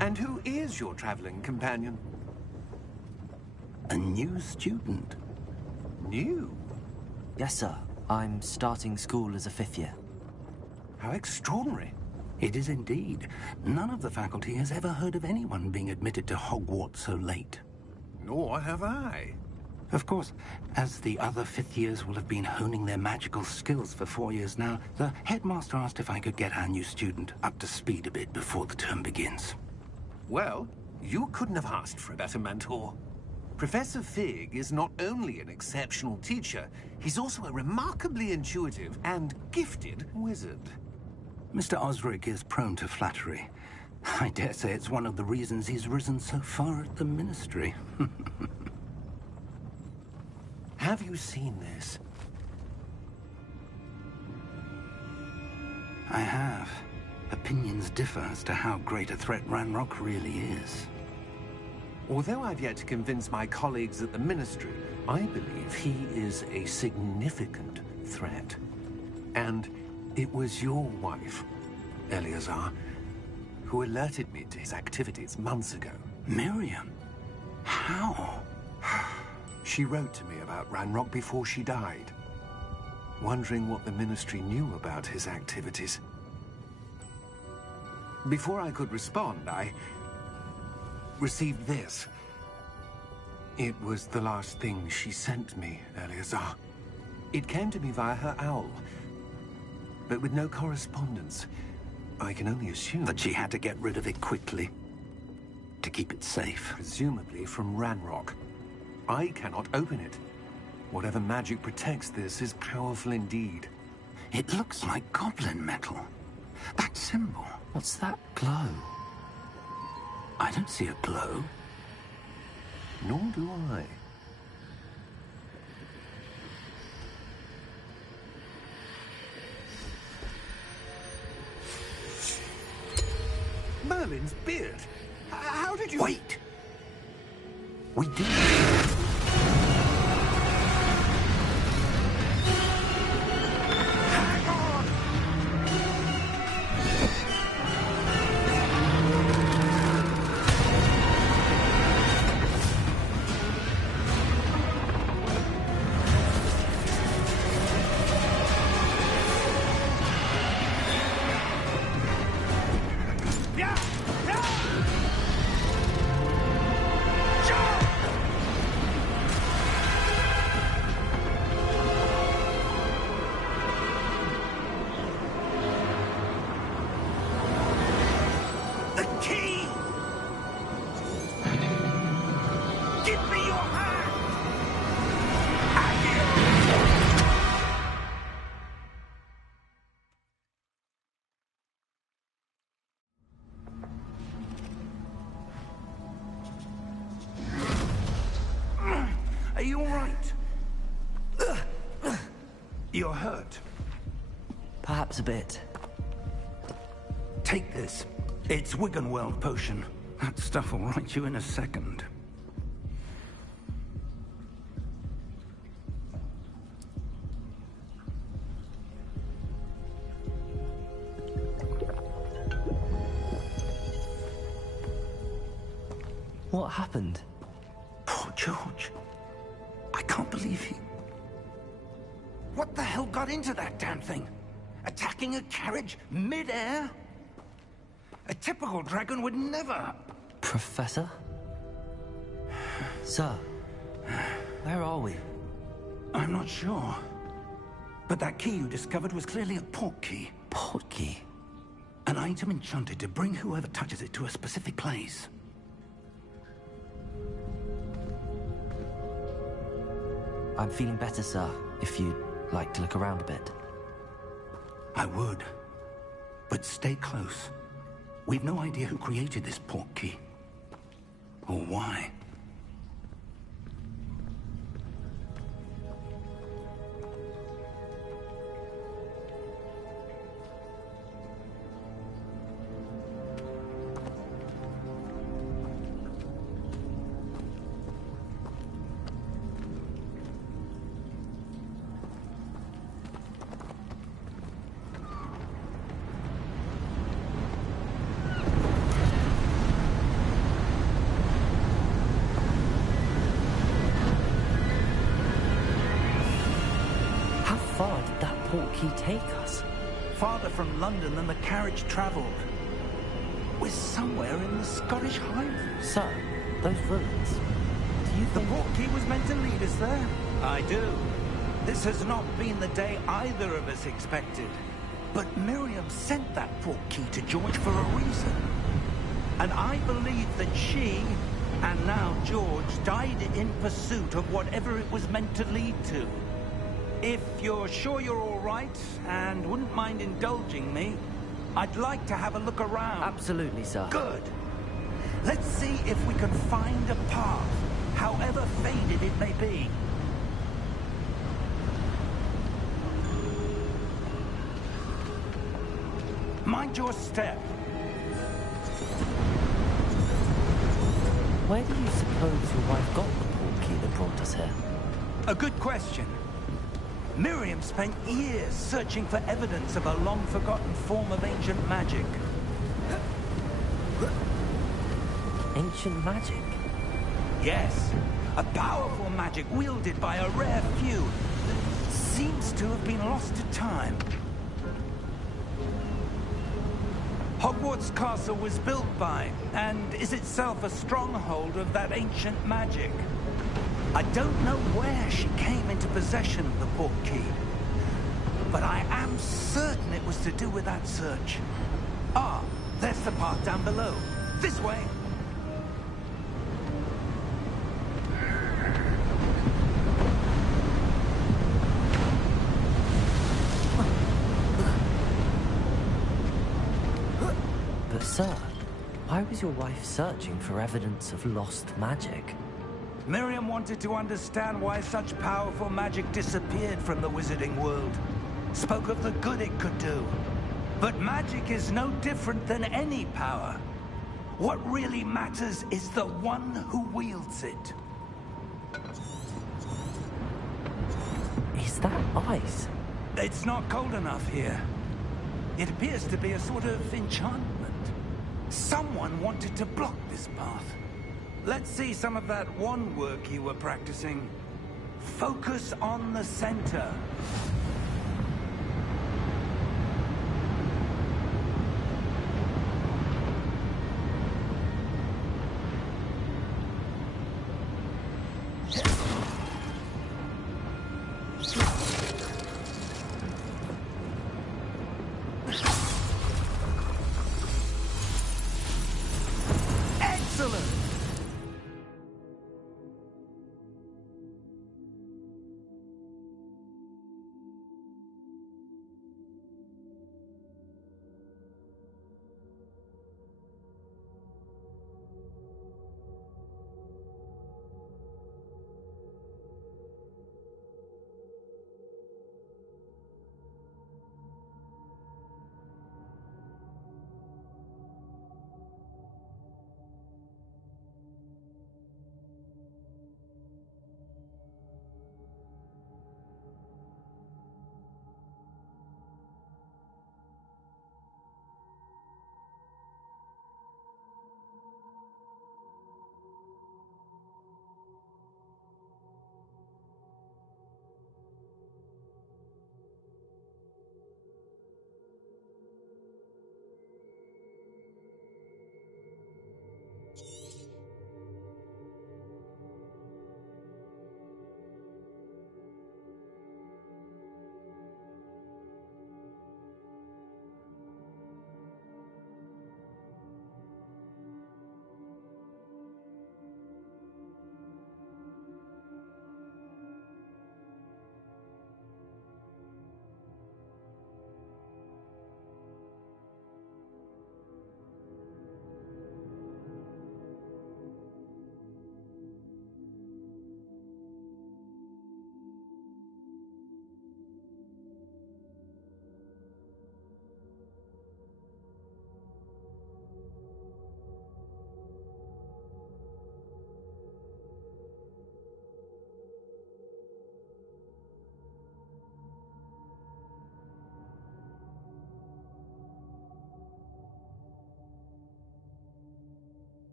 And who is your traveling companion? A new student. New? Yes, sir. I'm starting school as a 5th year. How extraordinary. It is indeed. None of the faculty has ever heard of anyone being admitted to Hogwarts so late. Nor have I. Of course, as the other 5th years will have been honing their magical skills for 4 years now, the headmaster asked if I could get our new student up to speed a bit before the term begins. Well, you couldn't have asked for a better mentor. Professor Fig is not only an exceptional teacher, he's also a remarkably intuitive and gifted wizard. Mr. Osric is prone to flattery. I dare say it's one of the reasons he's risen so far at the Ministry. Have you seen this? I have. Opinions differ as to how great a threat Ranrock really is. Although I've yet to convince my colleagues at the Ministry, I believe he is a significant threat. And it was your wife, Eleazar, who alerted me to his activities months ago. Miriam? How? She wrote to me about Ranrock before she died, wondering what the Ministry knew about his activities. Before I could respond, I received this. It was the last thing she sent me, Eleazar. It came to me via her owl, but with no correspondence. I can only assume that she had to get rid of it quickly, to keep it safe. Presumably from Ranrock. I cannot open it. Whatever magic protects this is powerful indeed. It looks like goblin metal. That symbol. What's that glow? I don't see a glow. Nor do I. Merlin's beard. How did you... Wait! We did. Are you all right? You're hurt. Perhaps a bit. Take this. It's Wiggenweld potion. That stuff will right you in a second. What happened? Poor George. I can't believe he... What the hell got into that damn thing? Attacking a carriage mid-air? A typical dragon would never... Professor? Sir, where are we? I'm not sure. But that key you discovered was clearly a port key. Port key? An item enchanted to bring whoever touches it to a specific place. I'm feeling better, sir, if you'd like to look around a bit. I would. But stay close. We've no idea who created this port key. Or why. portkey take us? Farther from London than the carriage travelled. We're somewhere in the Scottish Highlands. Sir, those ruins. Do you The think... portkey was meant to lead us there? I do. This has not been the day either of us expected. But Miriam sent that portkey to George for a reason. And I believe that she, and now George, died in pursuit of whatever it was meant to lead to. If you're sure you're all right, and wouldn't mind indulging me, I'd like to have a look around. Absolutely, sir. Good. Let's see if we can find a path, however faded it may be. Mind your step. Where do you suppose your wife got the portkey that brought us here? A good question. Miriam spent years searching for evidence of a long-forgotten form of ancient magic. Ancient magic? Yes, a powerful magic wielded by a rare few that seems to have been lost to time. Hogwarts Castle was built by, and is itself a stronghold of that ancient magic. I don't know where she came into possession of the portkey, but I am certain it was to do with that search. Ah, there's the path down below. This way. But sir, why was your wife searching for evidence of lost magic? Miriam wanted to understand why such powerful magic disappeared from the wizarding world. Spoke of the good it could do. But magic is no different than any power. What really matters is the one who wields it. Is that ice? It's not cold enough here. It appears to be a sort of enchantment. Someone wanted to block this path. Let's see some of that wand work you were practicing. Focus on the center. Excellent!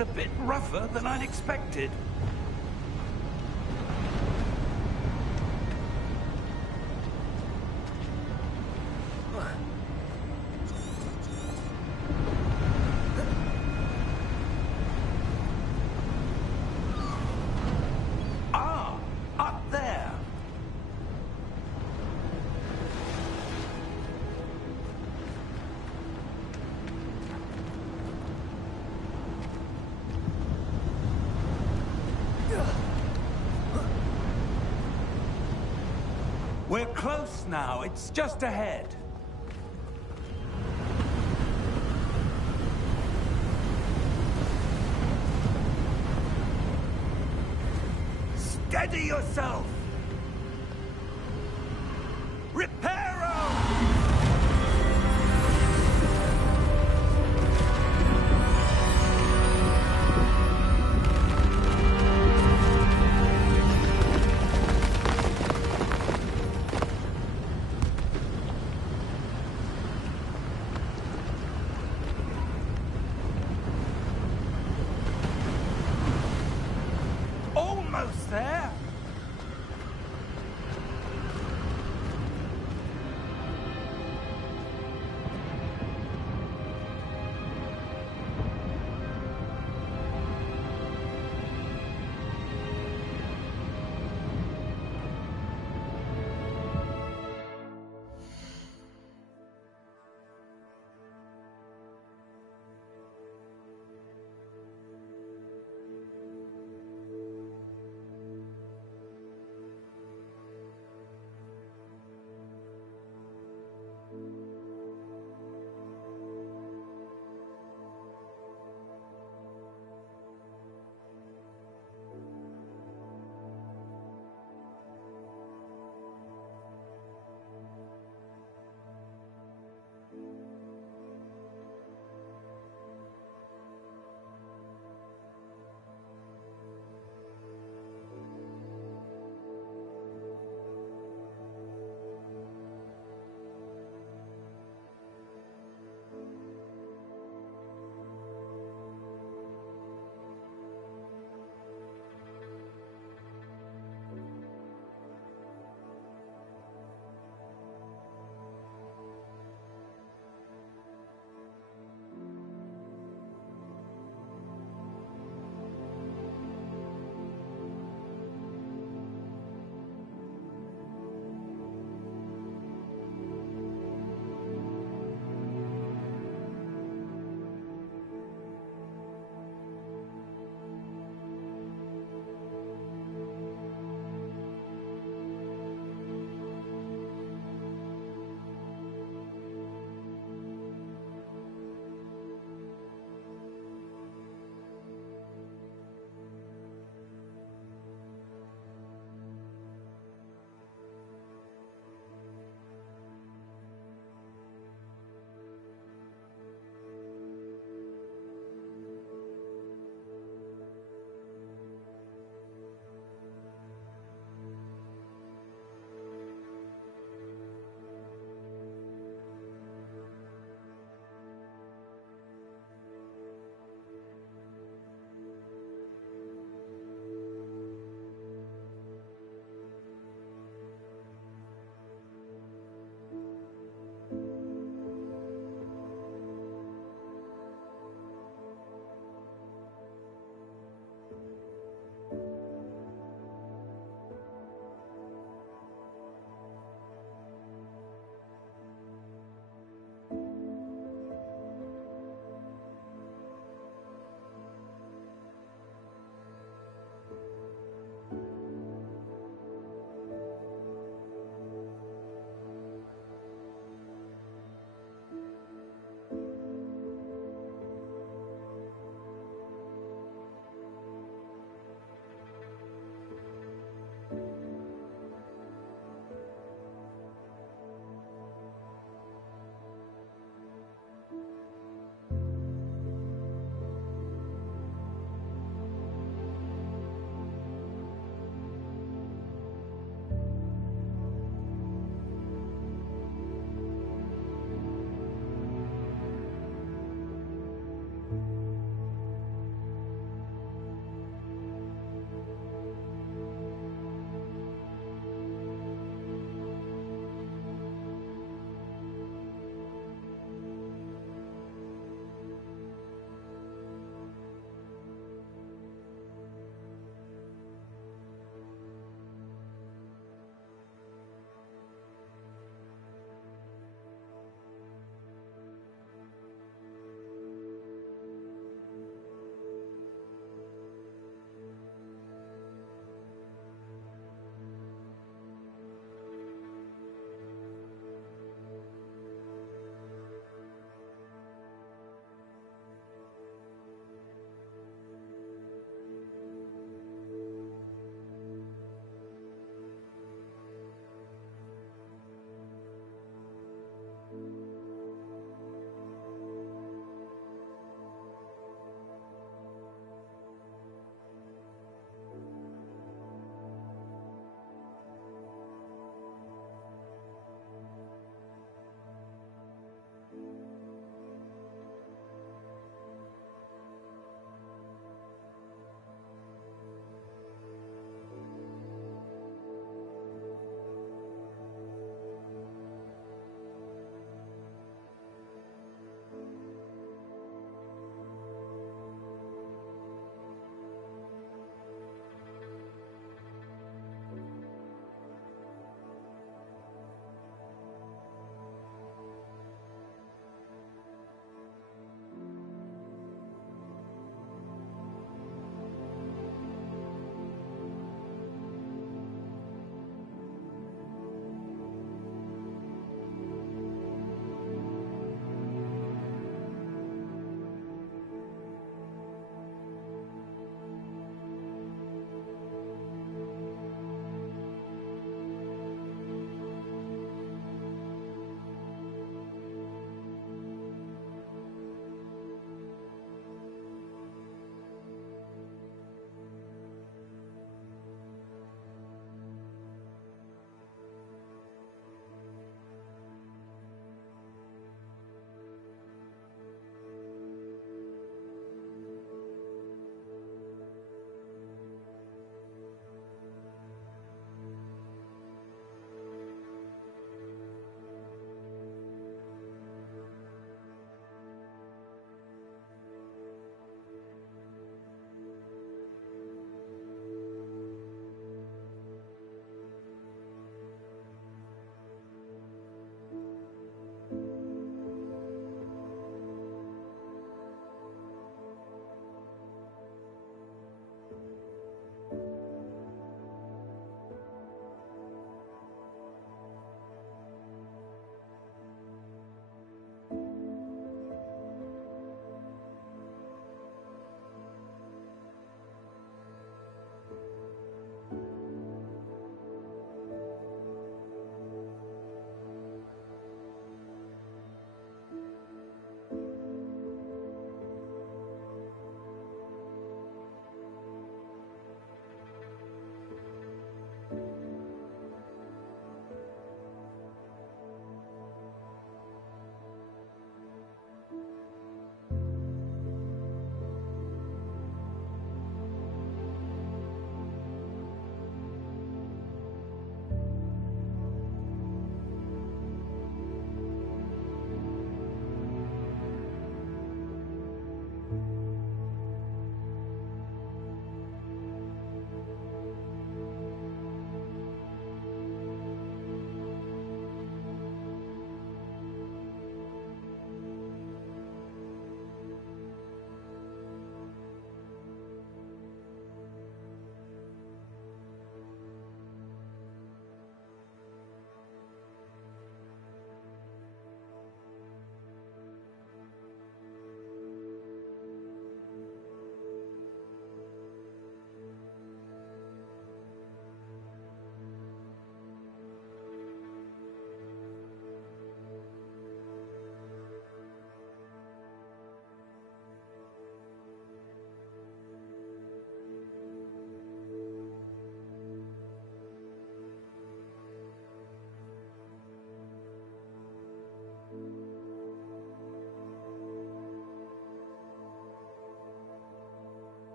a bit rougher than I'd expected. Ah, up there. We're close now. It's just ahead. Steady yourself! Reparo! Almost there!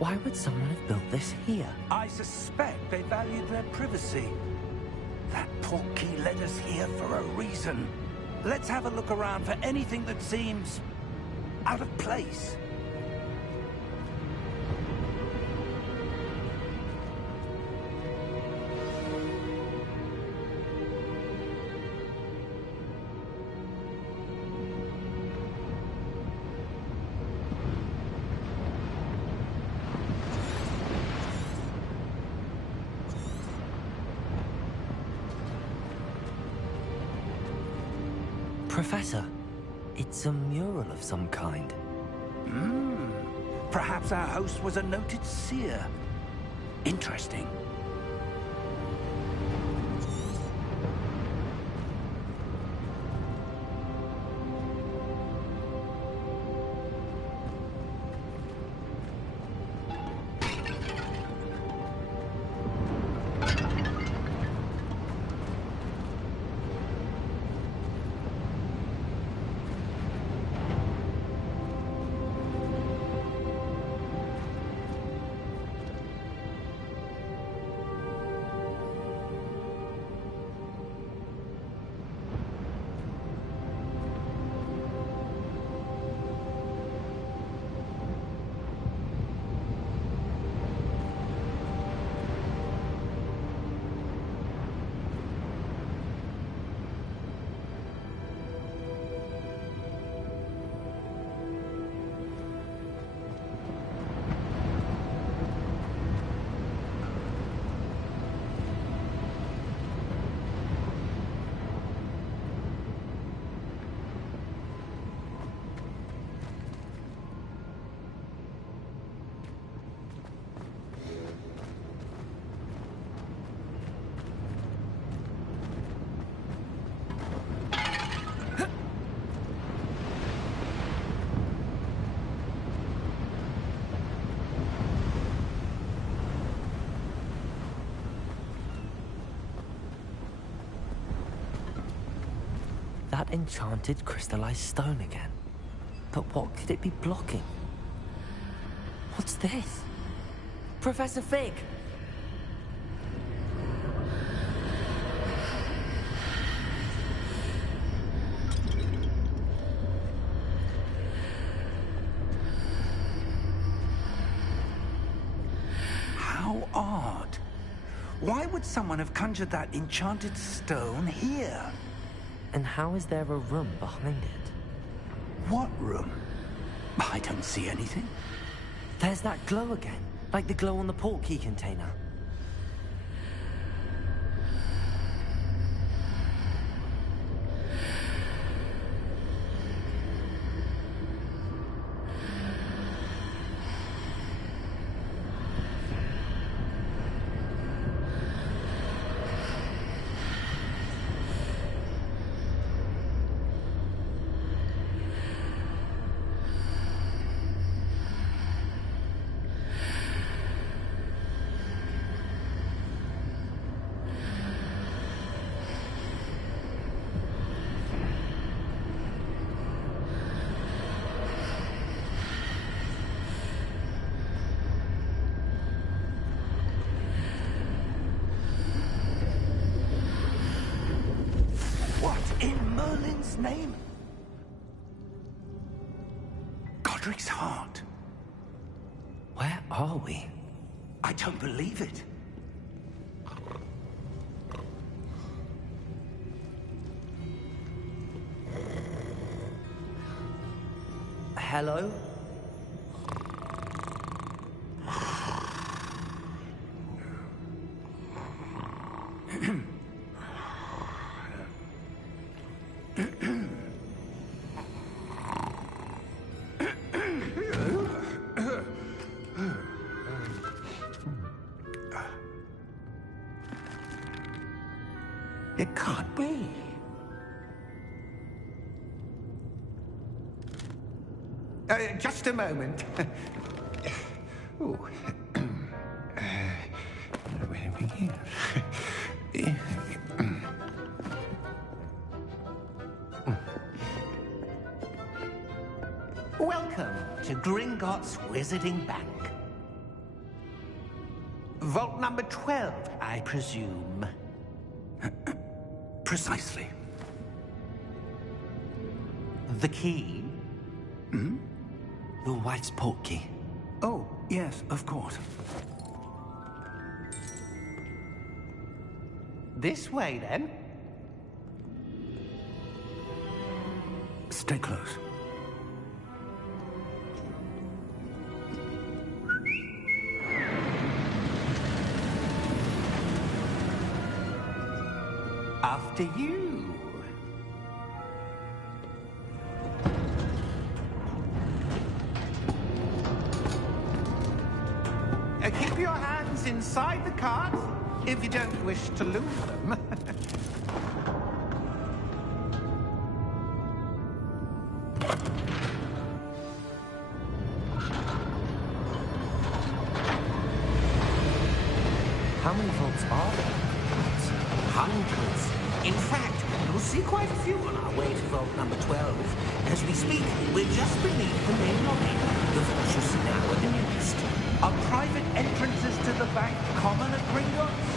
Why would someone have built this here? I suspect they valued their privacy. That portkey led us here for a reason. Let's have a look around for anything that seems out of place. Professor, it's a mural of some kind. Perhaps our host was a noted seer. Interesting. That enchanted crystallized stone again. But what could it be blocking? What's this? Professor Fig! How odd. Why would someone have conjured that enchanted stone here? And how is there a room behind it? What room? I don't see anything. There's that glow again, like the glow on the portkey container. Name? Godric's heart. Where are we? I don't believe it. Hello? It can't be. Just a moment. Ooh. Welcome to Gringotts Wizarding Bank. Vault number 12, I presume. Precisely. The key? Hmm? Your wife's portkey. Oh, yes, of course. This way, then. Stay close. After you. Keep your hands inside the cart if you don't wish to lose them. How many vaults are there? Hundreds. In fact, you'll see quite a few on our way to vault number 12. As we speak, we're just beneath the main lobby. The vaults you see now are the newest. Are private entrances to the bank common at Gringotts?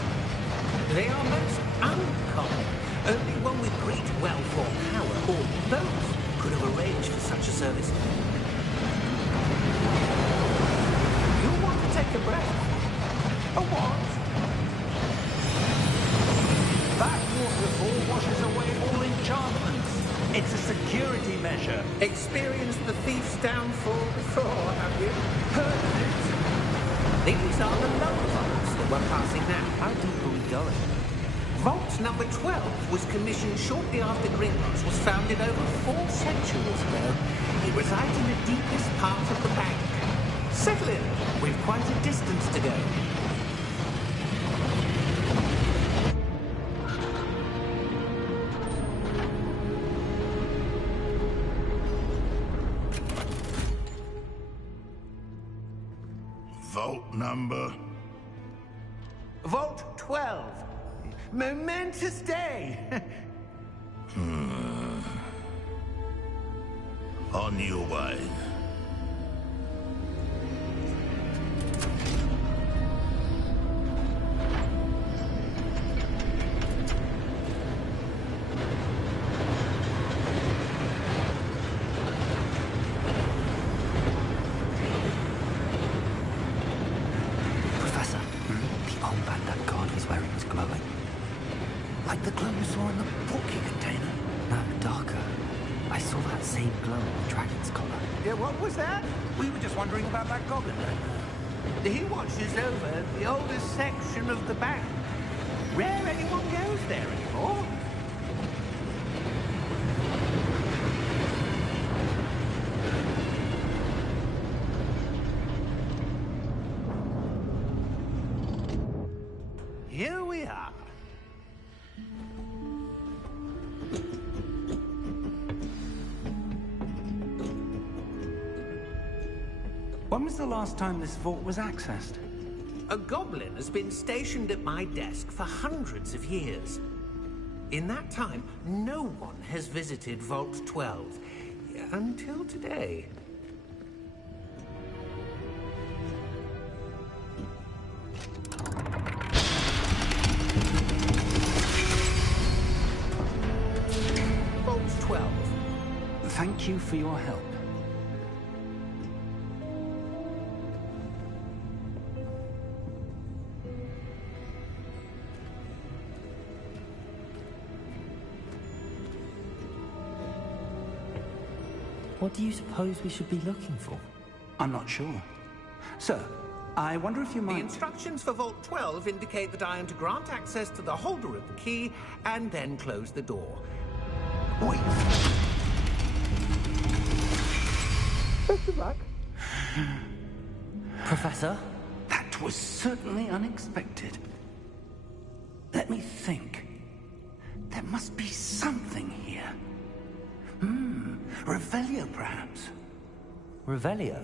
They are most uncommon. Only one with great wealth or power, or both, could have arranged for such a service. You want to take a breath? A what? That waterfall washes away all enchantments. It's a security measure. Experienced the thief's downfall before, have you? Heard of it? These are the lower vaults that we're passing now. How deep are we going? Vault number 12 was commissioned shortly after Gringotts was founded over 4 centuries ago. It resides in the deepest part of the bank. Settle in. We've quite a distance to go. Vault number? Vault 12. Momentous day. On your way. Professor, the armband that guard was wearing was glowing. Like the glow you saw in the portkey container. No, darker. I saw that same glow on the dragon's collar. Yeah, what was that? We were just wondering about that goblin right now. He watches over the oldest section of the bank. Rare anyone goes there anymore. Here we are. When was the last time this vault was accessed? A goblin has been stationed at my desk for hundreds of years. In that time, no one has visited Vault 12. Until today. Vault 12. Thank you for your help. What do you suppose we should be looking for? I'm not sure. Sir, I wonder if you The might... instructions for Vault 12 indicate that I am to grant access to the holder of the key and then close the door. Wait. Best of luck. Professor? That was certainly unexpected. Let me think. There must be something here. Revelio, perhaps? Revelio?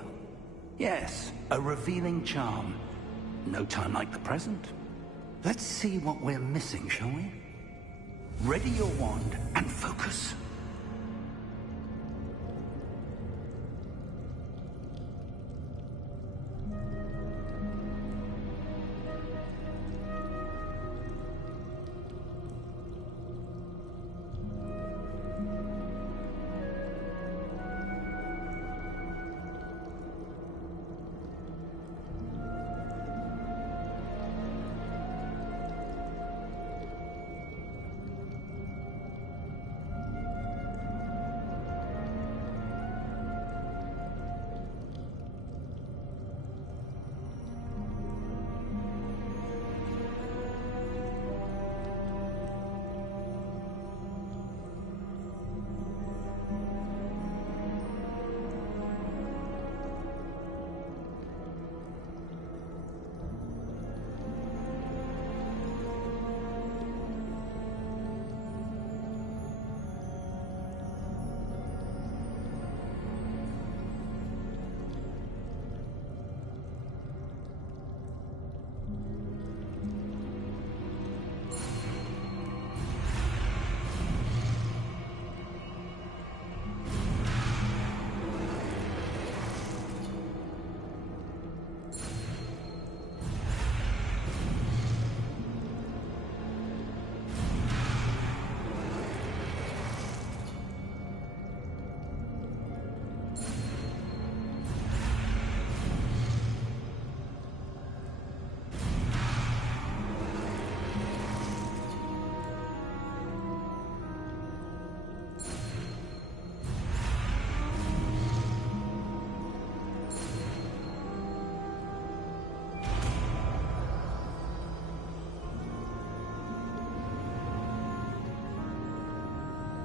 Yes, a revealing charm. No time like the present. Let's see what we're missing, shall we? Ready your wand and focus.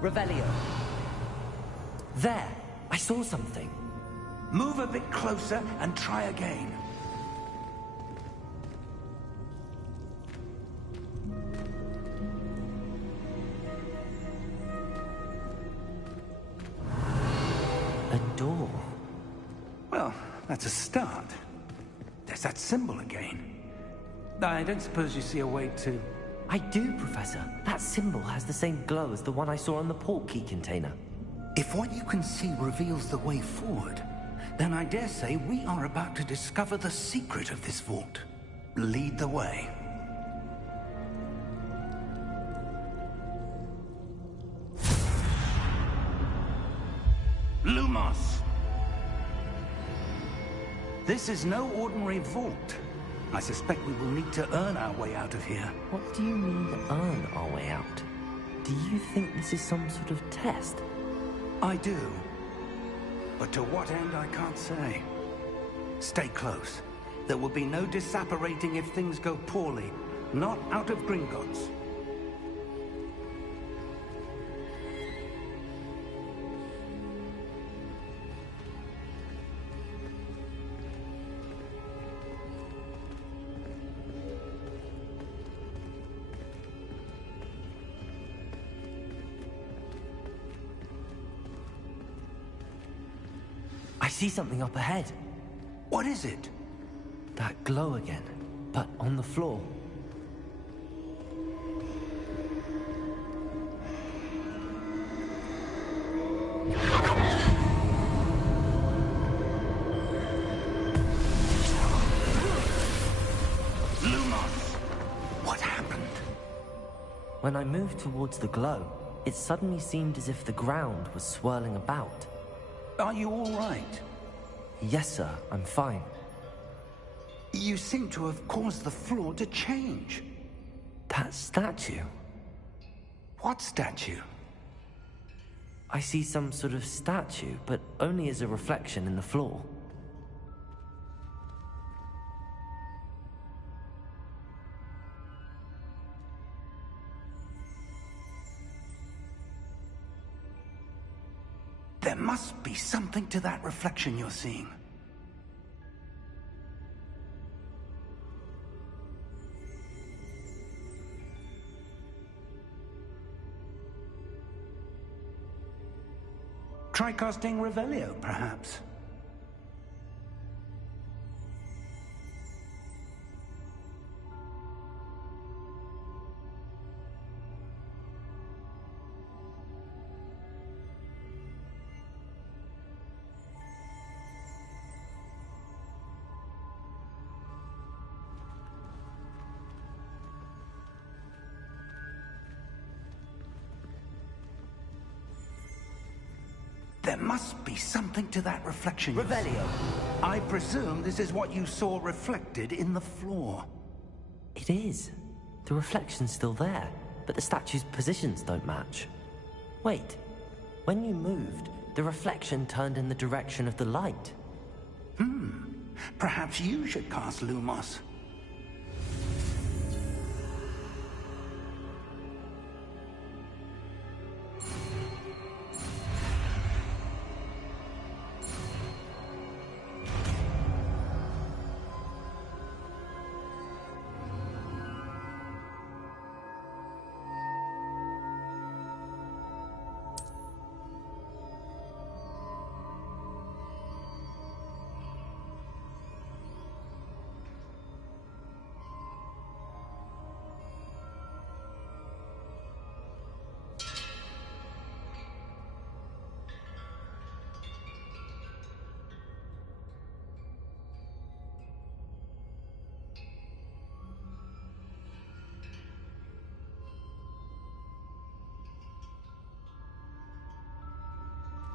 Revelio. There! I saw something. Move a bit closer and try again. A door. Well, that's a start. There's that symbol again. I don't suppose you see a way to... I do, Professor. That symbol has the same glow as the one I saw on the port key container. If what you can see reveals the way forward, then I dare say we are about to discover the secret of this vault. Lead the way. Lumos! This is no ordinary vault. I suspect we will need to earn our way out of here. What do you mean, earn our way out? Do you think this is some sort of test? I do. But to what end, I can't say. Stay close. There will be no disapparating if things go poorly. Not out of Gringotts. I see something up ahead. What is it? That glow again, but on the floor. Lumos! What happened? When I moved towards the glow, it suddenly seemed as if the ground was swirling about. Are you all right? Yes, sir, I'm fine. You seem to have caused the floor to change. That statue. What statue? I see some sort of statue, but only as a reflection in the floor. There must be something to that reflection you're seeing. Try casting Revelio, perhaps. There must be something to that reflection. Revelio! I presume this is what you saw reflected in the floor. It is. The reflection's still there, but the statue's positions don't match. Wait, when you moved, the reflection turned in the direction of the light. Perhaps you should cast Lumos.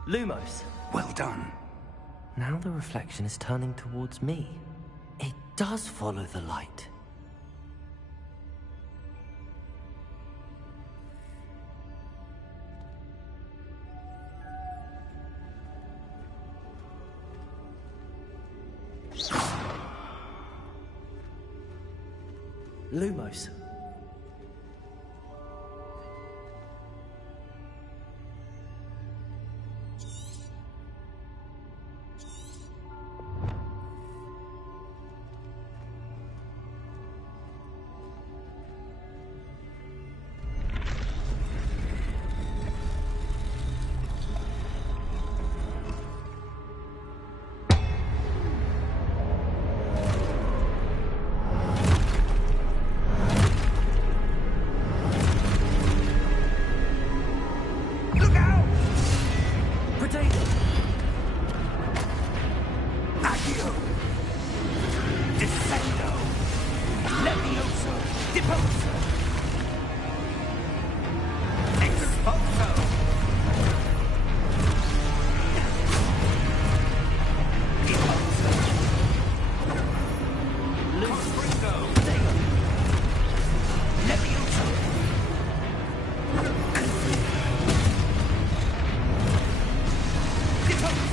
Lumos! Well done. Now the reflection is turning towards me. It does follow the light. Lumos. Potato! Accio! Descendo! Levioso! Deposo! Exposo! Deposo! Constringo! Potato! Levioso! Deposo!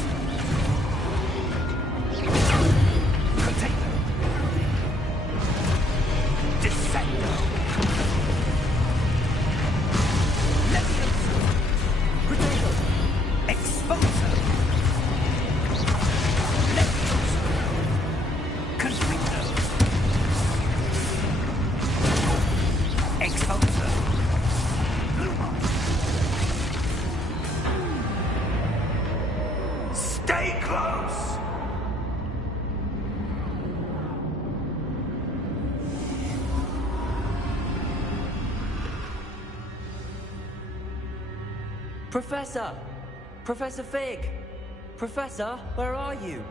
Potato! Descendo! Levioso! Potato! Exposo! Levioso! Constricto! Exposo! Lumos! Stay close! Professor! Professor Fig! Professor, where are you?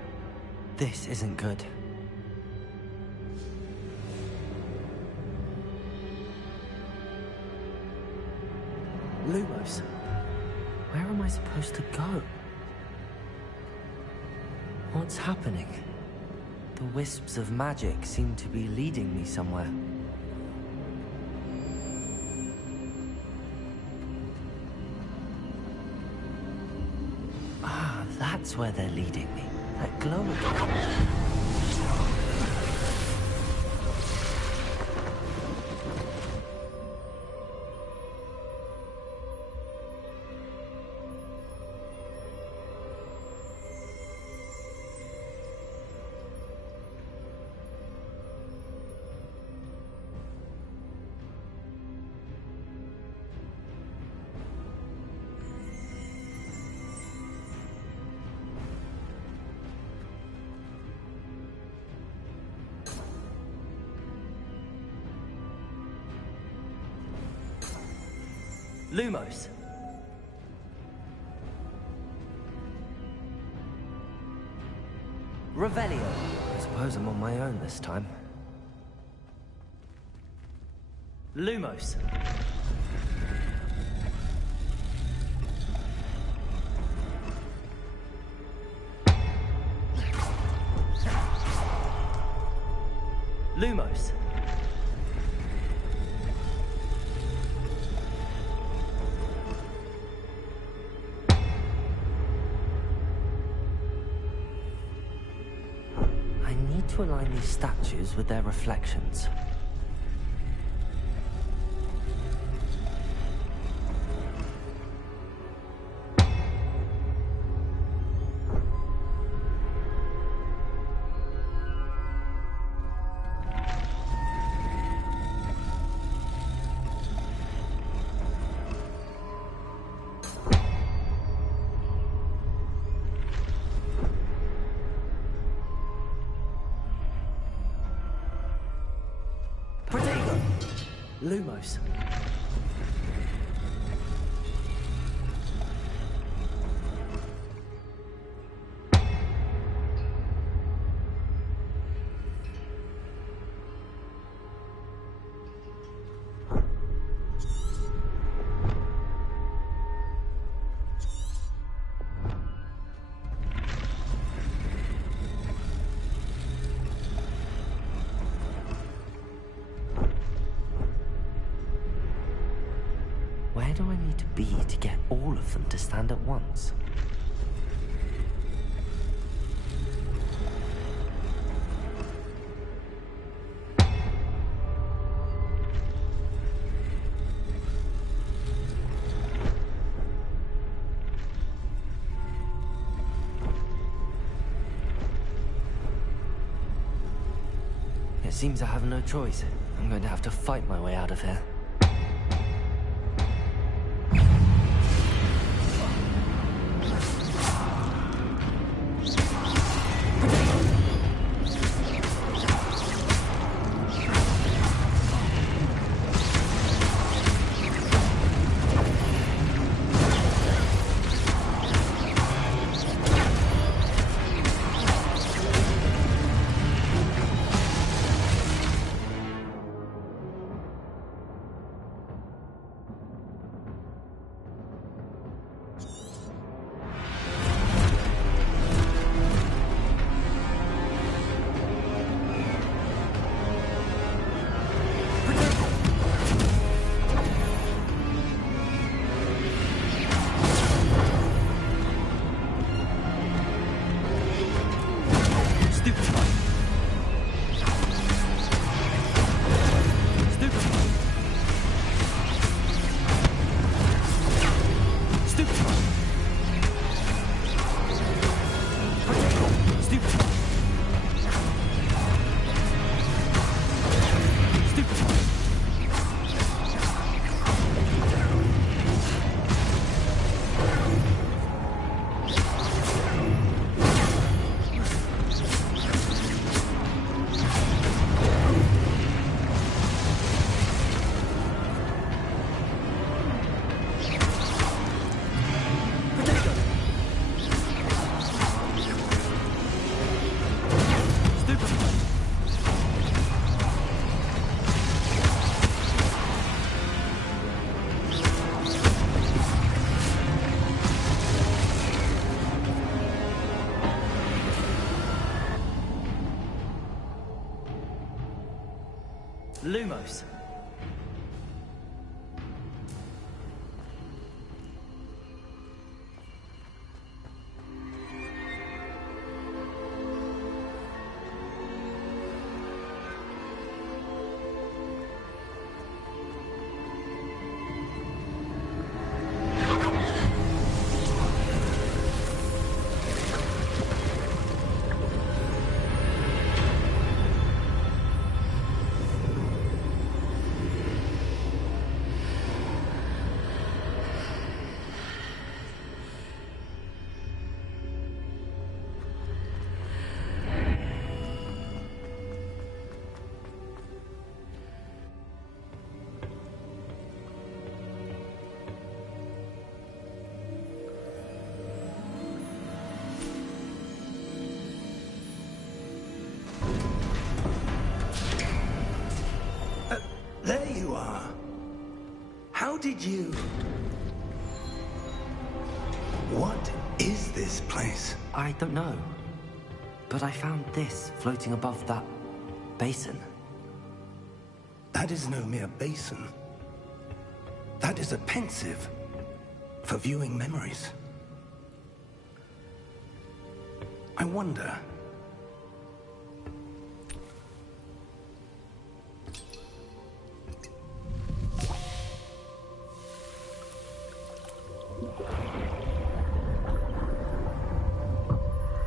This isn't good. Lumos, where am I supposed to go? What's happening? The wisps of magic seem to be leading me somewhere. Ah, that's where they're leading me. That glow again. Lumos. Revelio. I suppose I'm on my own this time. Lumos. Lumos. To align these statues with their reflections. Lumos. Where do I need to be to get all of them to stand at once? It seems I have no choice. I'm going to have to fight my way out of here. Lumos. There you are. How did you... What is this place? I don't know. But I found this floating above that basin. That is no mere basin. That is a pensive for viewing memories. I wonder...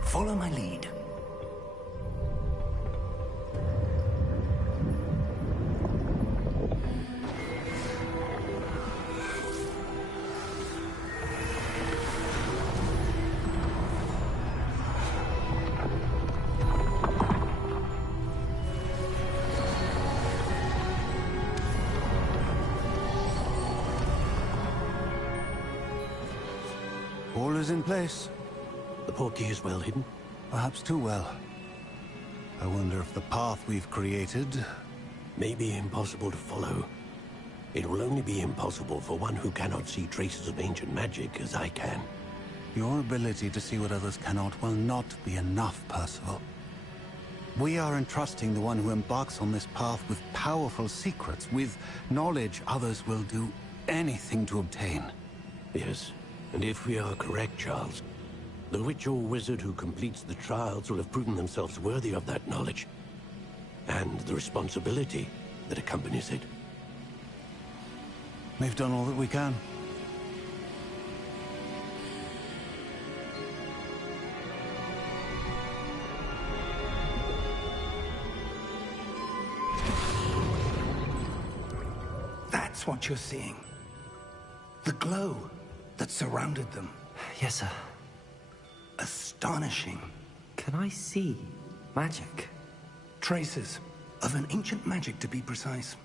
Follow my lead. All is in place. The portkey is well hidden. Perhaps too well. I wonder if the path we've created... May be impossible to follow. It will only be impossible for one who cannot see traces of ancient magic as I can. Your ability to see what others cannot will not be enough, Percival. We are entrusting the one who embarks on this path with powerful secrets, with knowledge others will do anything to obtain. Yes, and if we are correct, Charles, the witch or wizard who completes the trials will have proven themselves worthy of that knowledge, and the responsibility that accompanies it. We've done all that we can. That's what you're seeing. The glow that surrounded them. Yes, sir. Astonishing. Can I see magic? Traces of an ancient magic, to be precise.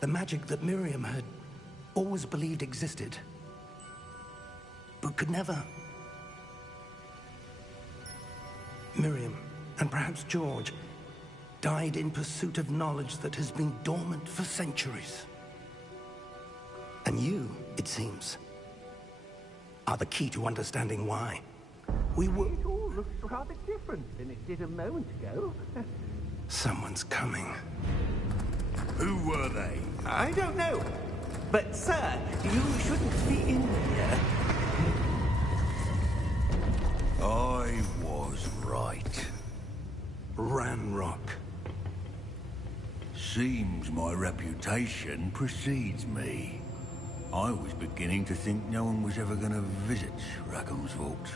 The magic that Miriam had always believed existed, but could never. Miriam, and perhaps George, died in pursuit of knowledge that has been dormant for centuries. And you, it seems, are the key to understanding why. We were... It all looks rather different than it did a moment ago. Someone's coming. Who were they? I don't know. But, sir, you shouldn't be in here. I was right. Ranrock. Seems my reputation precedes me. I was beginning to think no one was ever going to visit Rackham's vault.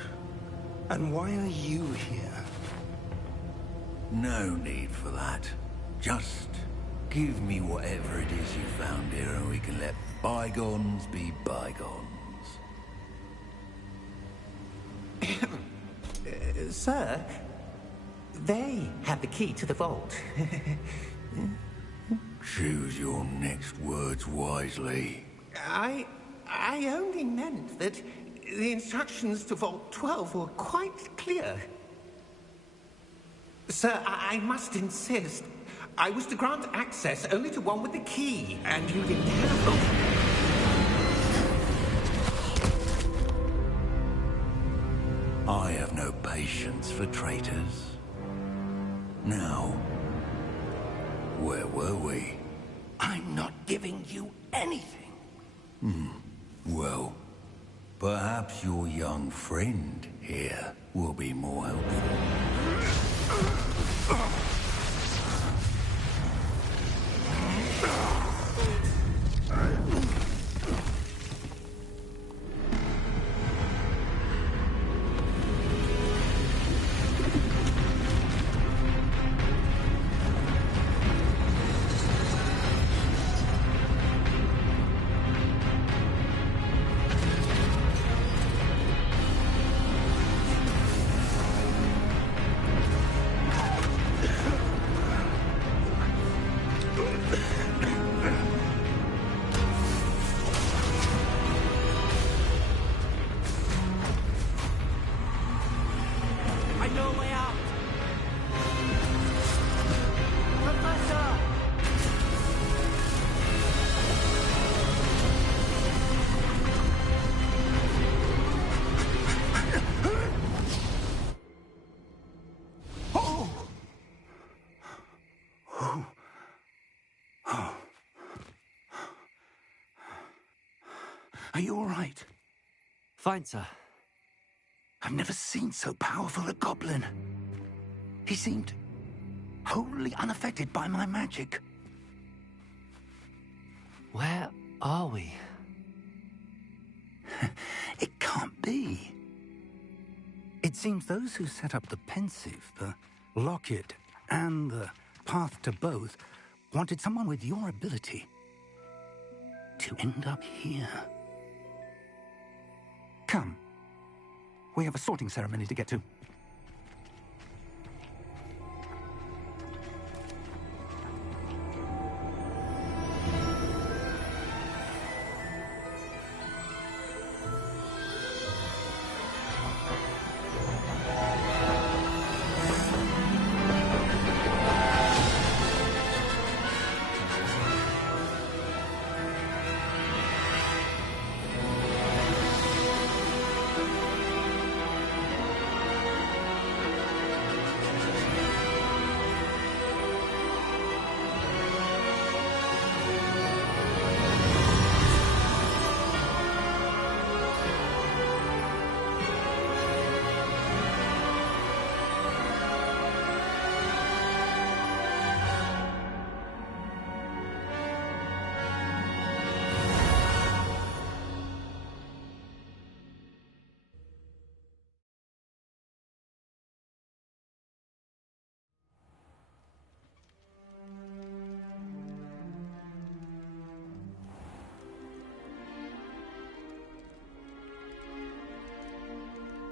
And why are you here? No need for that. Just give me whatever it is you found here and we can let bygones be bygones. Sir, they have the key to the vault. Choose your next words wisely. I only meant that the instructions to Vault 12 were quite clear. Sir, I must insist. I was to grant access only to one with the key, and you didn't have one. I have no patience for traitors. Now, Where were we? I'm not giving you anything. Well, perhaps your young friend here will be more helpful. I know a way out! Professor! Are you all right? Fine, sir. I've never seen so powerful a goblin. He seemed wholly unaffected by my magic. Where are we? It can't be. It seems those who set up the pensive, the locket, and the path to both wanted someone with your ability to end up here. Come. We have a sorting ceremony to get to.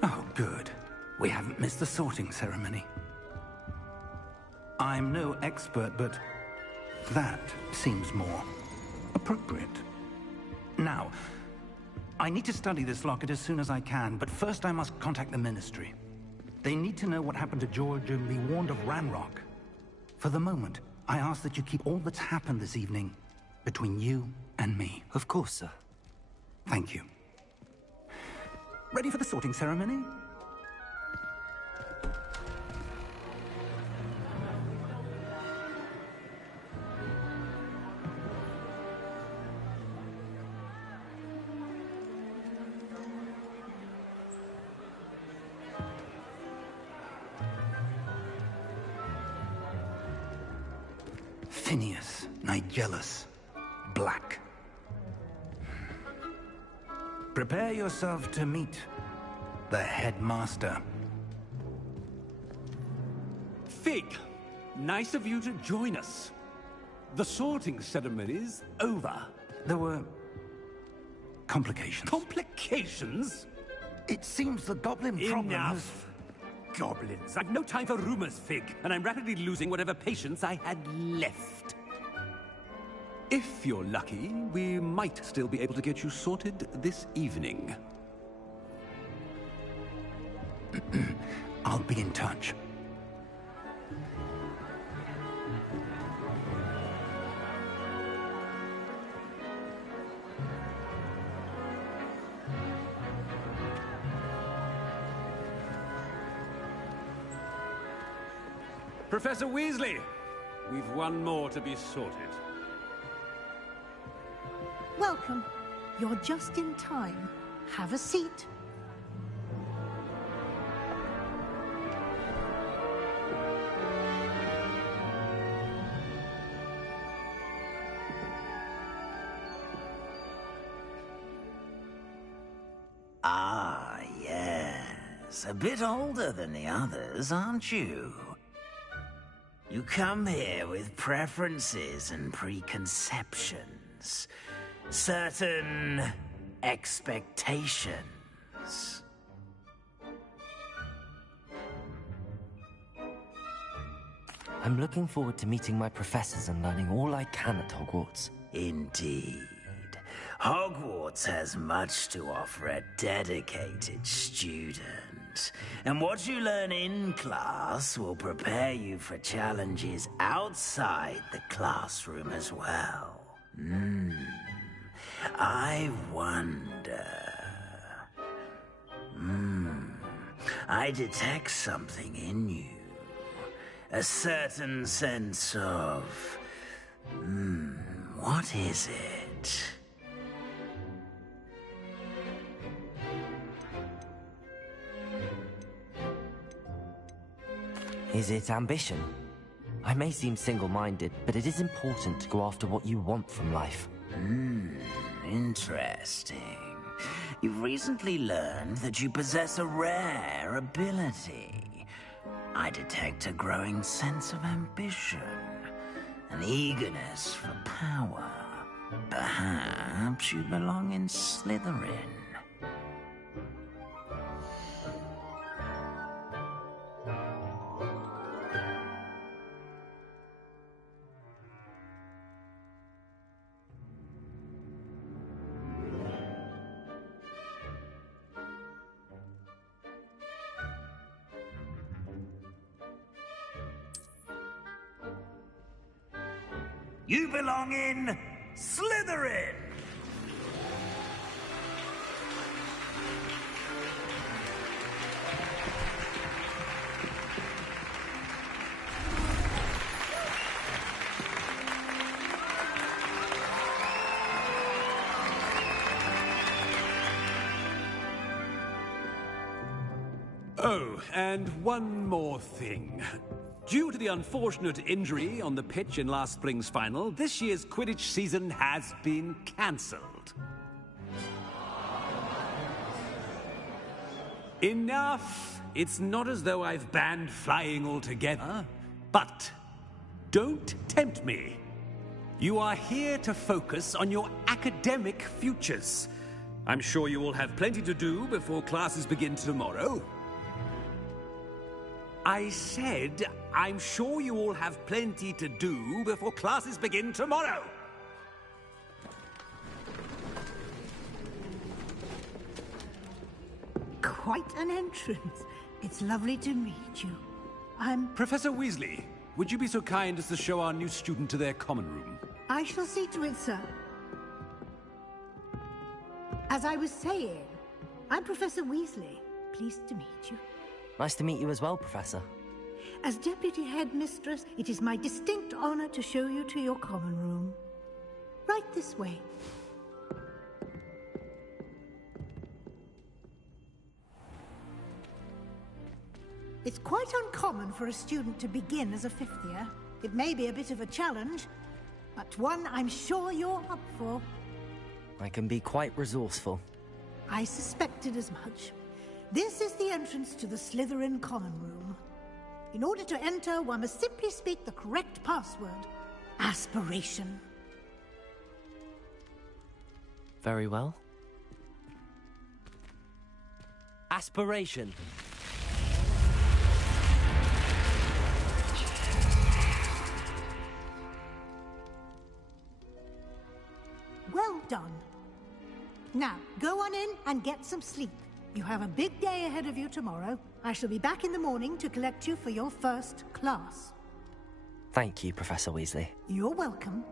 Oh, good. We haven't missed the sorting ceremony. I'm no expert, but that seems more appropriate. Now, I need to study this locket as soon as I can, but first I must contact the Ministry. They need to know what happened to George and be warned of Ranrock. For the moment, I ask that you keep all that's happened this evening between you and me. Of course, sir. Thank you. Ready for the sorting ceremony? Phineas, Nigellus, Black. Prepare yourself to meet the headmaster. Fig, nice of you to join us. The sorting ceremony's over. There were complications. Complications? It seems the goblin problem has... Enough! Goblins. I've no time for rumors, Fig, and I'm rapidly losing whatever patience I had left. If you're lucky, we might still be able to get you sorted this evening. I'll be in touch. Professor Weasley, we've one more to be sorted. Welcome. You're just in time. Have a seat. Ah, yes. A bit older than the others, aren't you? You come here with preferences and preconceptions. Certain expectations. I'm looking forward to meeting my professors and learning all I can at Hogwarts. Indeed. Hogwarts has much to offer a dedicated student. And what you learn in class will prepare you for challenges outside the classroom as well. I wonder... I detect something in you. A certain sense of... what is it? Is it ambition? I may seem single-minded, but it is important to go after what you want from life. Interesting. You've recently learned that you possess a rare ability. I detect a growing sense of ambition, an eagerness for power. Perhaps you belong in Slytherin. You belong in Slytherin! Oh, and one more thing. Due to the unfortunate injury on the pitch in last spring's final, this year's Quidditch season has been cancelled. Enough! It's not as though I've banned flying altogether. But don't tempt me. You are here to focus on your academic futures. I'm sure you all have plenty to do before classes begin tomorrow. I said, I'm sure you all have plenty to do before classes begin tomorrow. Quite an entrance. It's lovely to meet you. I'm... Professor Weasley, would you be so kind as to show our new student to their common room? I shall see to it, sir. As I was saying, I'm Professor Weasley. Pleased to meet you. Nice to meet you as well, Professor. As Deputy Headmistress, it is my distinct honor to show you to your common room. Right this way. It's quite uncommon for a student to begin as a fifth year. It may be a bit of a challenge, but one I'm sure you're up for. I can be quite resourceful. I suspected as much. This is the entrance to the Slytherin common room. In order to enter, one must simply speak the correct password. Aspiration. Very well. Aspiration. Well done. Now, go on in and get some sleep. You have a big day ahead of you tomorrow. I shall be back in the morning to collect you for your first class. Thank you, Professor Weasley. You're welcome.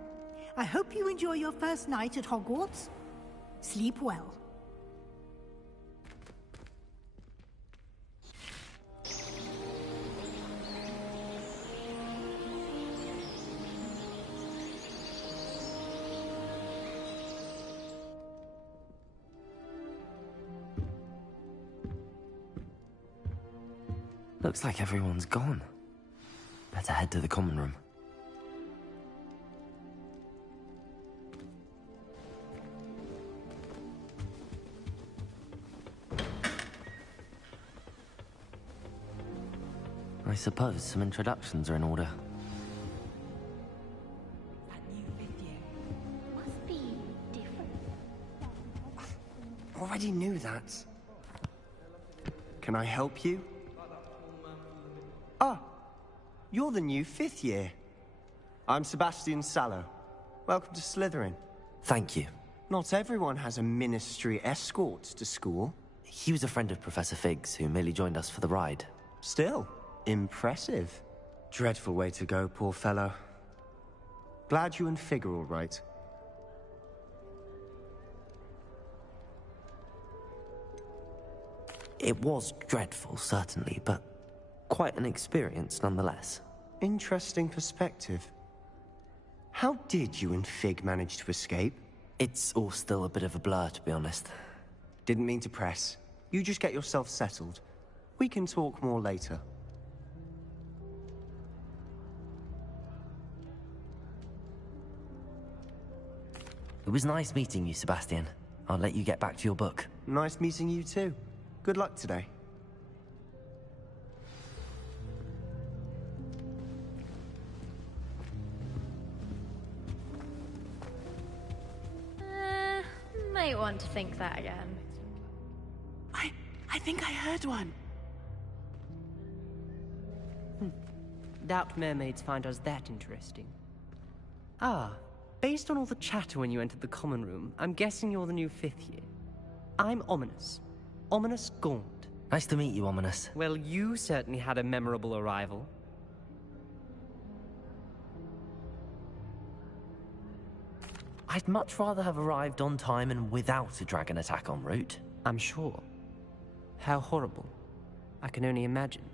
I hope you enjoy your first night at Hogwarts. Sleep well. Looks like everyone's gone. Better head to the common room. I suppose some introductions are in order. That new fifth year must be different. Already knew that. Can I help you? Ah, you're the new fifth year. I'm Sebastian Sallow. Welcome to Slytherin. Thank you. Not everyone has a ministry escort to school. He was a friend of Professor Fig's who merely joined us for the ride. Still, impressive. Dreadful way to go, poor fellow. Glad you and Fig are all right. It was dreadful, certainly, but quite an experience nonetheless. Interesting perspective. How did you and Fig manage to escape? It's all still a bit of a blur, to be honest. Didn't mean to press. You just get yourself settled. We can talk more later. It was nice meeting you, Sebastian. I'll let you get back to your book. Nice meeting you too. Good luck today. Might want to think that again. I think I heard one. Doubt mermaids find us that interesting. Ah, based on all the chatter when you entered the common room, I'm guessing you're the new fifth year. I'm Ominous. Ominous Gaunt. Nice to meet you, Ominous. Well, you certainly had a memorable arrival. I'd much rather have arrived on time and without a dragon attack en route. I'm sure. How horrible. I can only imagine.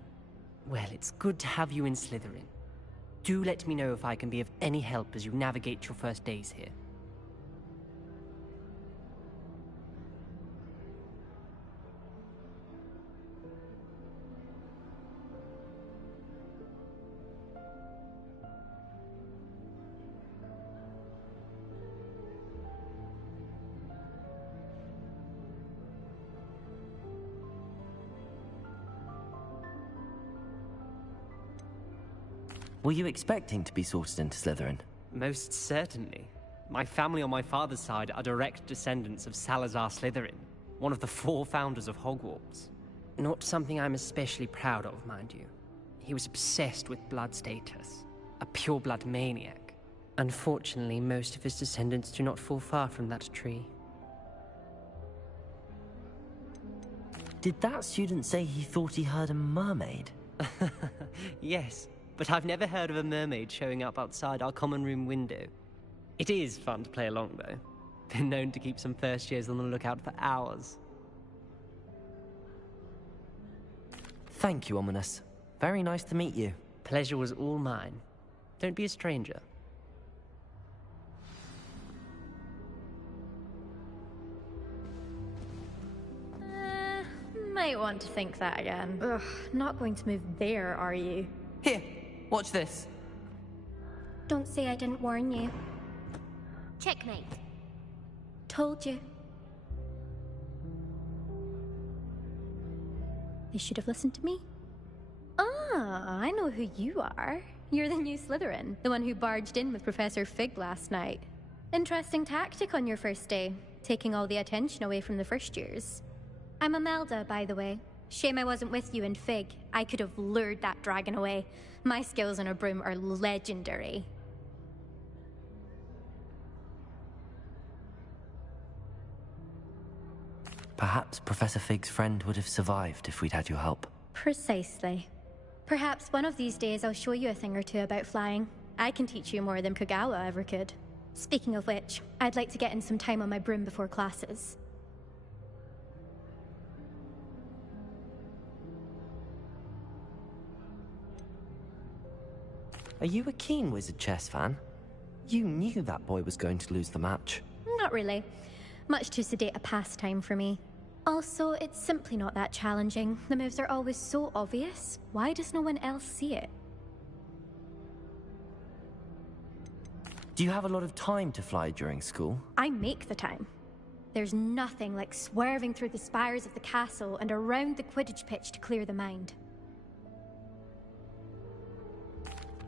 Well, it's good to have you in Slytherin. Do let me know if I can be of any help as you navigate your first days here. Were you expecting to be sorted into Slytherin? Most certainly. My family on my father's side are direct descendants of Salazar Slytherin, one of the 4 founders of Hogwarts. Not something I'm especially proud of, mind you. He was obsessed with blood status, a pure-blood maniac. Unfortunately, most of his descendants do not fall far from that tree. Did that student say he thought he heard a mermaid? Yes, but I've never heard of a mermaid showing up outside our common room window. It is fun to play along, though. Been known to keep some first years on the lookout for hours. Thank you, Ominous. Very nice to meet you. Pleasure was all mine. Don't be a stranger. Might want to think that again. Ugh, not going to move there, are you? Here, watch this. Don't say I didn't warn you. Checkmate. Told you. They should have listened to me. Ah, I know who you are. You're the new Slytherin, the one who barged in with Professor Fig last night. Interesting tactic on your first day, taking all the attention away from the first years. I'm Imelda, by the way. Shame I wasn't with you in Fig. I could have lured that dragon away. My skills on a broom are legendary. Perhaps Professor Fig's friend would have survived if we'd had your help. Precisely. Perhaps one of these days I'll show you a thing or two about flying. I can teach you more than Kogawa ever could. Speaking of which, I'd like to get in some time on my broom before classes. Are you a keen Wizard Chess fan? You knew that boy was going to lose the match. Not really. Much too sedate a pastime for me. Also, it's simply not that challenging. The moves are always so obvious. Why does no one else see it? Do you have a lot of time to fly during school? I make the time. There's nothing like swerving through the spires of the castle and around the Quidditch pitch to clear the mind.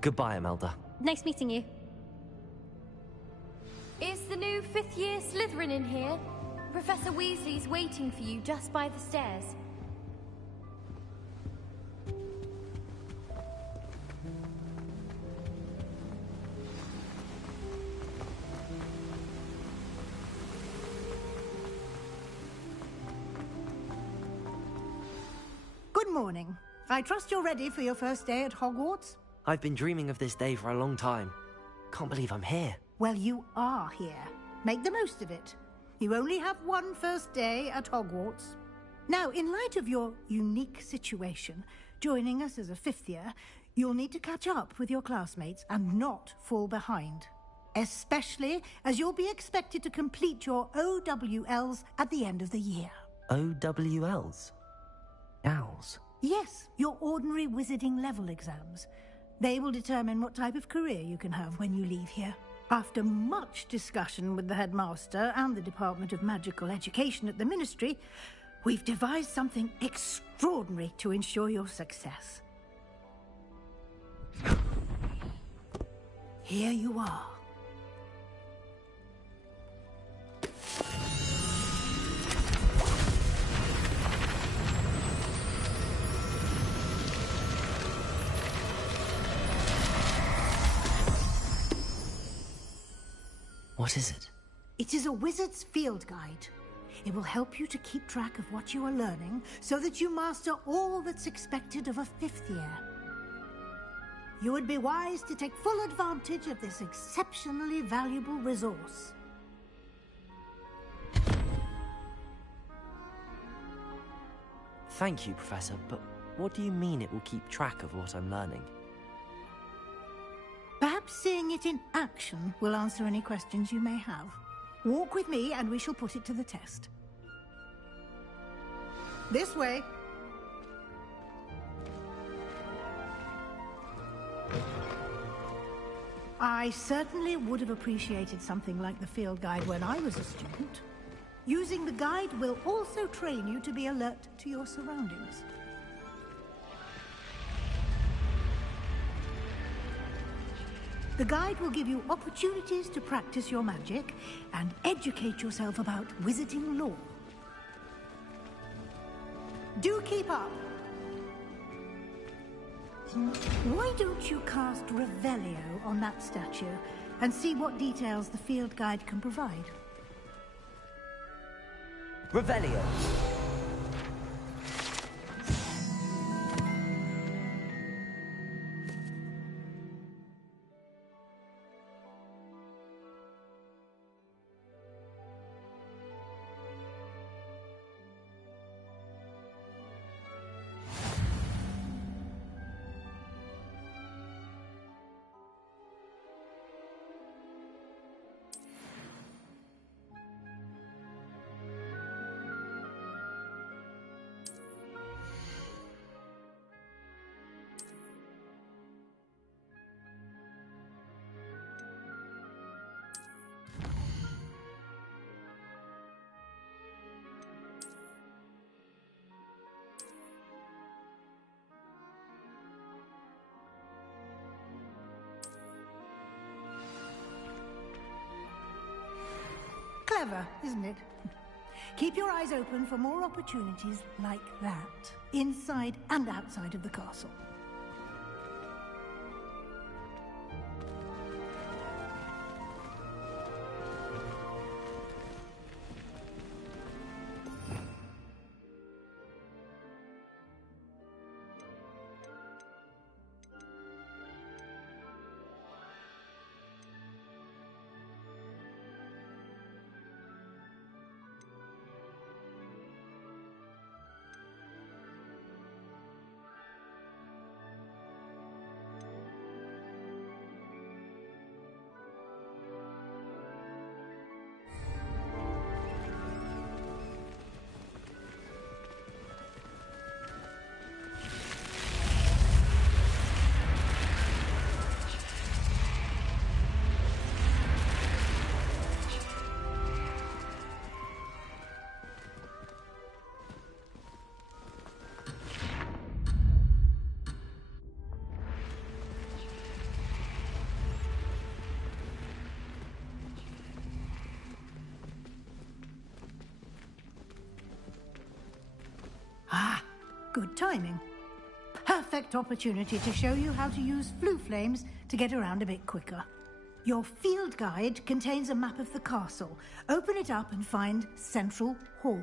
Goodbye, Imelda. Nice meeting you. Is the new fifth-year Slytherin in here? Professor Weasley's waiting for you just by the stairs. Good morning. I trust you're ready for your first day at Hogwarts? I've been dreaming of this day for a long time. Can't believe I'm here. Well, you are here. Make the most of it. You only have one first day at Hogwarts. Now, in light of your unique situation, joining us as a fifth year, you'll need to catch up with your classmates and not fall behind. Especially as you'll be expected to complete your OWLs at the end of the year. OWLs? Owls? Yes, your ordinary wizarding level exams. They will determine what type of career you can have when you leave here. After much discussion with the headmaster and the Department of Magical Education at the Ministry, we've devised something extraordinary to ensure your success. Here you are. What is it? It is a wizard's field guide. It will help you to keep track of what you are learning so that you master all that's expected of a fifth year. You would be wise to take full advantage of this exceptionally valuable resource. Thank you, Professor, but what do you mean it will keep track of what I'm learning? Perhaps seeing it in action will answer any questions you may have. Walk with me and we shall put it to the test. This way. I certainly would have appreciated something like the field guide when I was a student. Using the guide will also train you to be alert to your surroundings. The guide will give you opportunities to practice your magic and educate yourself about wizarding lore. Do keep up. Why don't you cast Revelio on that statue and see what details the field guide can provide? Revelio! Clever, isn't it? Keep your eyes open for more opportunities like that, inside and outside of the castle. Good timing. Perfect opportunity to show you how to use flue flames to get around a bit quicker. Your field guide contains a map of the castle. Open it up and find Central Hall.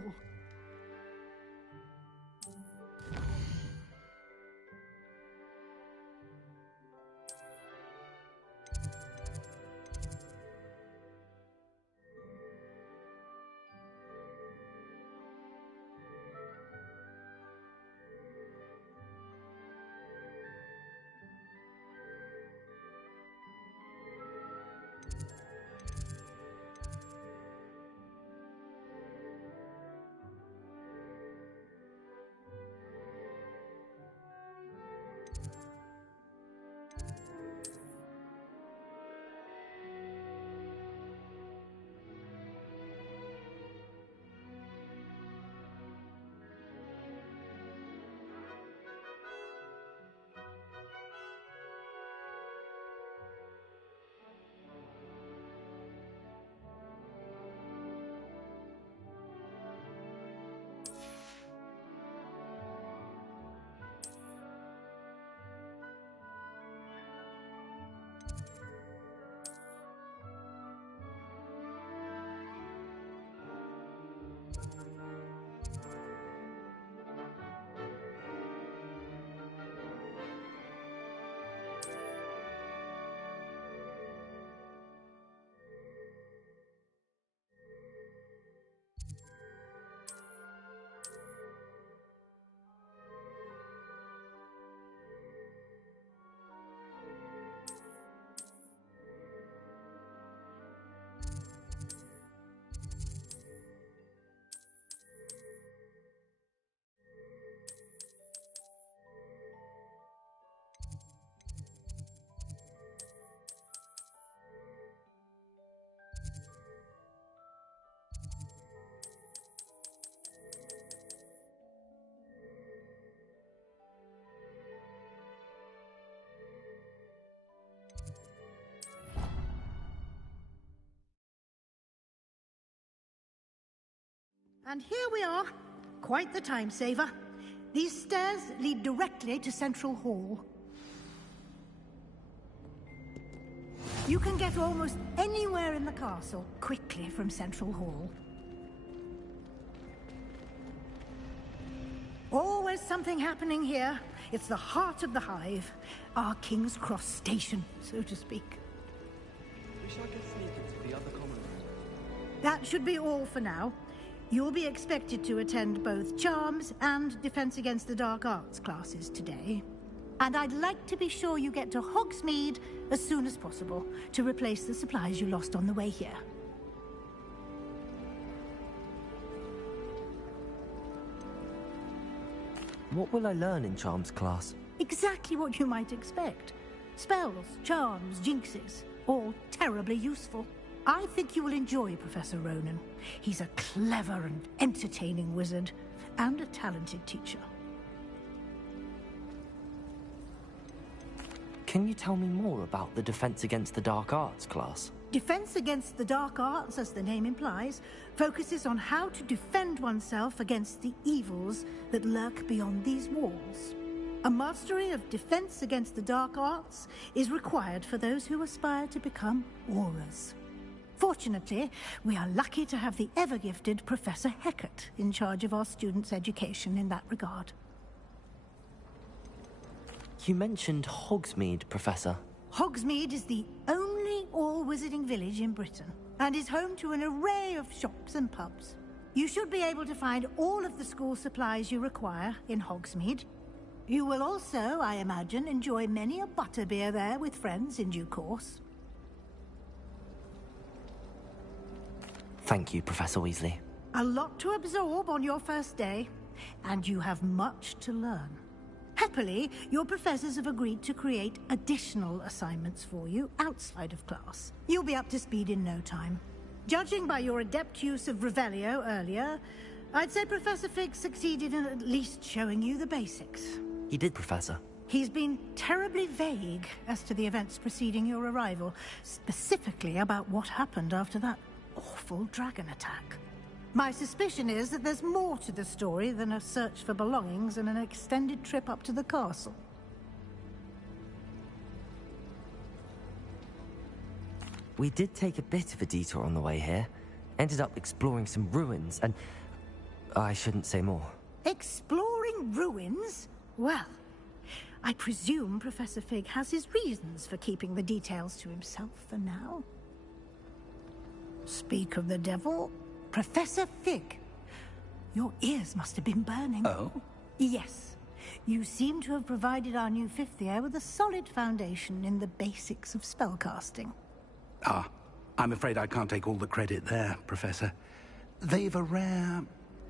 And here we are. Quite the time saver. These stairs lead directly to Central Hall. You can get almost anywhere in the castle quickly from Central Hall. Always something happening here. It's the heart of the hive. Our King's Cross station, so to speak. Wish I could sneak into the other common room. That should be all for now. You'll be expected to attend both Charms and Defense Against the Dark Arts classes today. And I'd like to be sure you get to Hogsmeade as soon as possible to replace the supplies you lost on the way here. What will I learn in Charms class? Exactly what you might expect. Spells, charms, jinxes, all terribly useful. I think you will enjoy Professor Ronan. He's a clever and entertaining wizard, and a talented teacher. Can you tell me more about the Defense Against the Dark Arts class? Defense Against the Dark Arts, as the name implies, focuses on how to defend oneself against the evils that lurk beyond these walls. A mastery of Defense Against the Dark Arts is required for those who aspire to become Aurors. Fortunately, we are lucky to have the ever-gifted Professor Hecat in charge of our students' education in that regard. You mentioned Hogsmeade, Professor. Hogsmeade is the only all-wizarding village in Britain, and is home to an array of shops and pubs. You should be able to find all of the school supplies you require in Hogsmeade. You will also, I imagine, enjoy many a butterbeer there with friends in due course. Thank you, Professor Weasley. A lot to absorb on your first day, and you have much to learn. Happily, your professors have agreed to create additional assignments for you outside of class. You'll be up to speed in no time. Judging by your adept use of Revelio earlier, I'd say Professor Fig succeeded in at least showing you the basics. He did, Professor. He's been terribly vague as to the events preceding your arrival, specifically about what happened after that awful dragon attack. My suspicion is that there's more to the story than a search for belongings and an extended trip up to the castle. We did take a bit of a detour on the way here. Ended up exploring some ruins and... I shouldn't say more. Exploring ruins? Well, I presume Professor Fig has his reasons for keeping the details to himself for now. Speak of the devil, Professor Fig. Your ears must have been burning. Oh? Yes. You seem to have provided our new fifth year with a solid foundation in the basics of spellcasting. Ah, I'm afraid I can't take all the credit there, Professor. They've a rare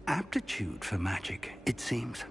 aptitude for magic, it seems.